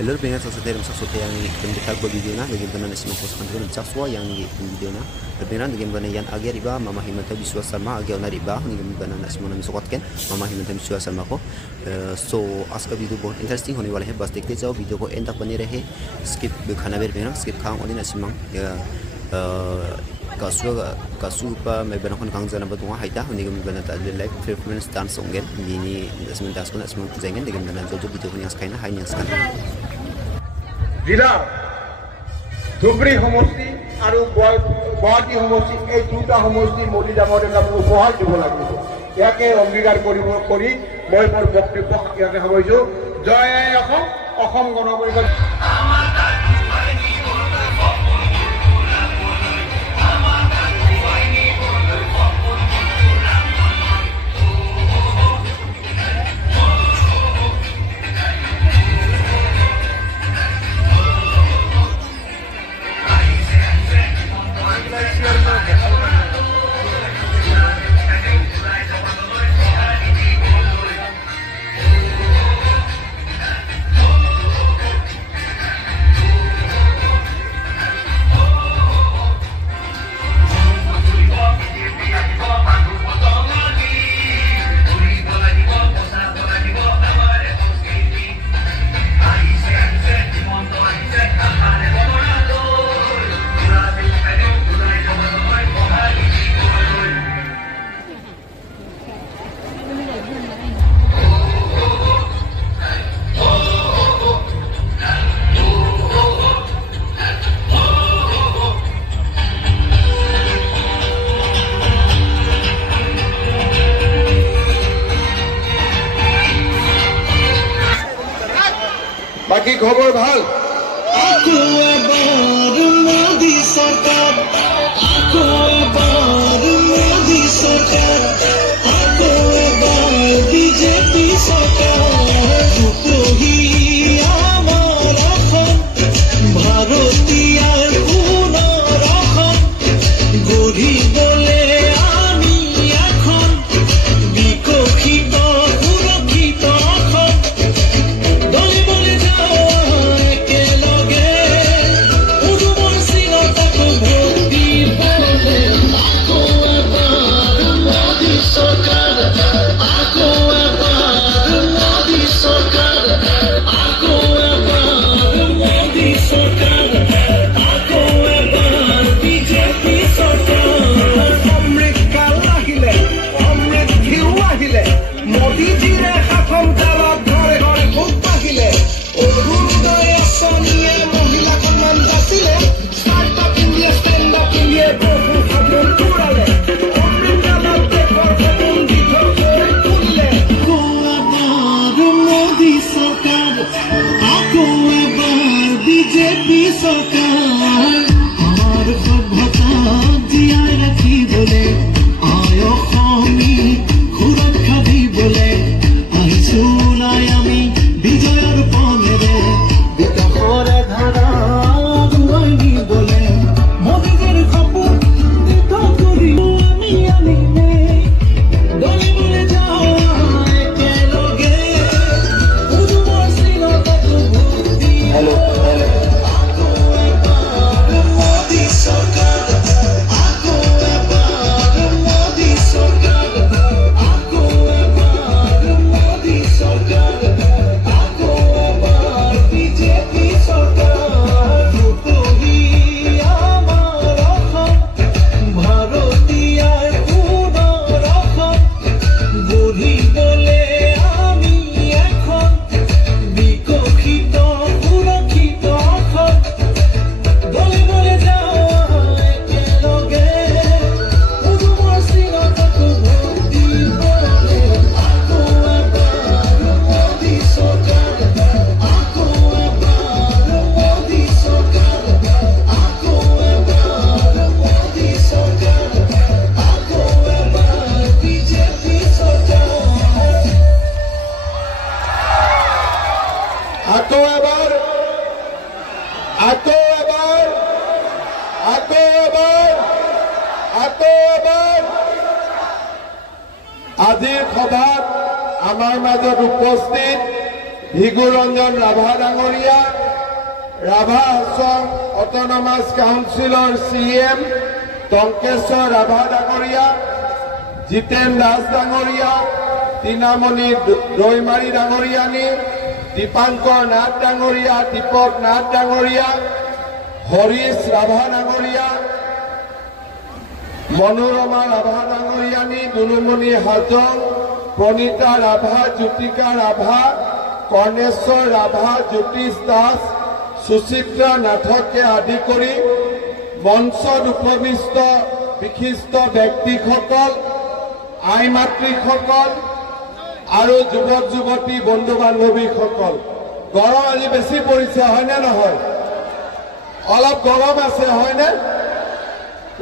Elor pengen sesuatu sesuatu yang pendekat video na, bagaimana nasi makan sekarang cakwa yang ni video na. Pengen bagaimana yang agar riba, mama himata biswa sama agar na riba, ni bagaimana nasi mana misokatkan, mama himata biswa sama ko. So आज का video बहुत interesting होने वाला है, बस देखते जाओ video को एंड तक बने रहे. स्किप खाना बेर बेना स्किप खाऊं और नसी mang kasu pa may banakon kang zana ba tunga hayta hindi kami ba nata like performance dance onggen ini asman dance ko na asman kuzengen digam na jojo video ko niyas kaina hay niyas kan জিলা ধুবৰী সমষ্টি আৰু গুৱাহাটী সমষ্টি এই দুটা সমষ্টি মোদী ডাঙৰ এটা উপহাৰ দিব লাগিব ইয়াকে অংগীকাৰ কৰি মই মোৰ বক্তব্য ইয়াতে সামৰিছো জয় অসম অসম গণ পৰিষদ বাকি খবর ভাল আকো এবার মোদি সরকার আকো এবার মোদি সরকার আকো এবার বিজেপি সরকার দুটোহি আমার এখন ভারতীয় পুনরখন গড়ি বলে আমি এখন বিকশিত সুরক্ষিত আজিৰ সভাত আমাৰ মাজত উপস্থিত ভিগুৰঞ্জন ৰাভা ডাঙৰীয়া, ৰাভা আছাম অট'নমাছ কাউন্সিলৰ CM টংকেশ্বৰ ৰাভা ডাঙৰীয়া, জিতেন দাস ডাঙৰীয়া, তৃণামণি দৈমাৰী ডাঙৰীয়ানী, দীপাংকৰ নাথ ডাঙৰীয়া, দীপক নাথ ডাঙৰীয়া, হৰিশ ৰাভা ডাঙৰীয়া, মনোৰমা ৰাভা ডাঙৰীয়ানী, দুলুমণি হাজং, প্ৰণীতা ৰাভা, জ্যোতিকা ৰাভা, কৰ্ণেশ্বৰ ৰাভা, জ্যোতিষ দাস, সুচিত্ৰা নাথকে আদি কৰি মঞ্চত উপবিষ্ট বিশিষ্ট ব্যক্তিসকল, আই মাতৃসকল আৰু যুৱক যুৱতী বন্ধু বান্ধৱীসকল, গৰম আজি বেছি পৰিছে হয়নে নহয়? অলপ গৰম আছে হয়নে?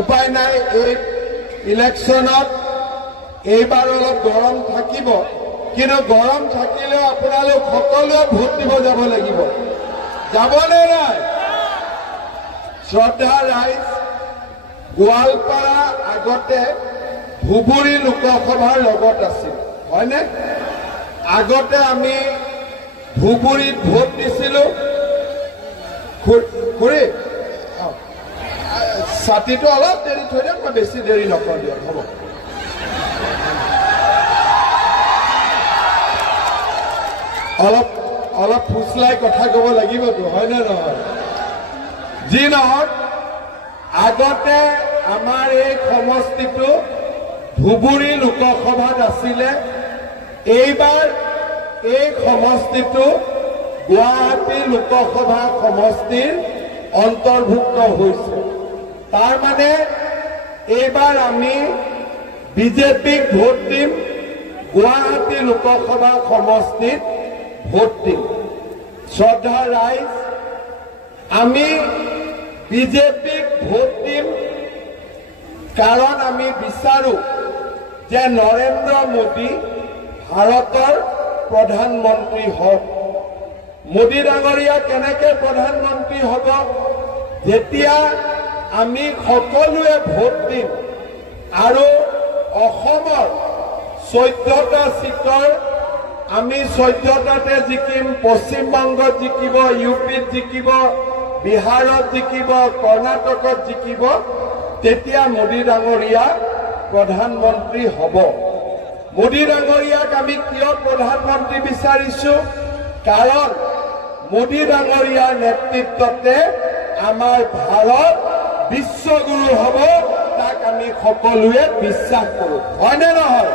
উপায় নাই, এই ইলেকশ্যনত এইবাৰ অলপ গৰম থাকিব, কিন্তু গৰম থাকিলেও আপোনালোক সকলোৱে ভোট দিব যাব লাগিব। যাবনে নাই? শ্ৰদ্ধা ৰাইজ, গোৱালপাৰা আগতে ধুবুৰী লোকসভাৰ লগত আছিল হয়নে? আগতে আমি ধুবুৰীত ভোট দিছিলোঁ। খুৰী ছাতিটো অলপ দেৰি থৈ দিয়ক, মই বেছি দেৰি নকৰোঁ দিয়ক, হ'ব। অলপ ফুচলাই কথা ক'ব লাগিবতো হয়নে নহয়? যি নহওক, আগতে আমাৰ এই সমষ্টিটো ধুবুৰী লোকসভাত আছিলে, এইবাৰ এই সমষ্টিটো গুৱাহাটী লোকসভা সমষ্টিৰ অন্তৰ্ভুক্ত হৈছে। তাৰ মানে এইবাৰ আমি বিজেপিক ভোট দিম, গুৱাহাটী লোকসভা সমষ্টিত ভোট দিম। শ্ৰদ্ধা ৰাইজ, আমি বিজেপিক ভোট দিম কাৰণ আমি বিচাৰো যে নৰেন্দ্ৰ মোদী ভাৰতৰ প্ৰধানমন্ত্ৰী হওক। মোদী ডাঙৰীয়া কেনেকে প্ৰধানমন্ত্ৰী হ'ব? যেতিয়া আমি সকলোৱে ভোট দিম আৰু অসমৰ 14টা সিটৰ আমি 14টাতে জিকিম, পশ্চিমবংগত জিকিব, ইউপিত জিকিব, বিহাৰত জিকিব, কৰ্ণাটকত জিকিব, তেতিয়া মোদী ডাঙৰীয়া প্ৰধানমন্ত্ৰী হ'ব। মোদী ডাঙৰীয়াক আমি কিয় প্ৰধানমন্ত্ৰী বিচাৰিছো? কাৰণ মোদী ডাঙৰীয়াৰ নেতৃত্বতে আমাৰ ভাৰত বিশ্বগুৰু হ'ব, তাক আমি সকলোৱে বিশ্বাস কৰোঁ হয়নে নহয়?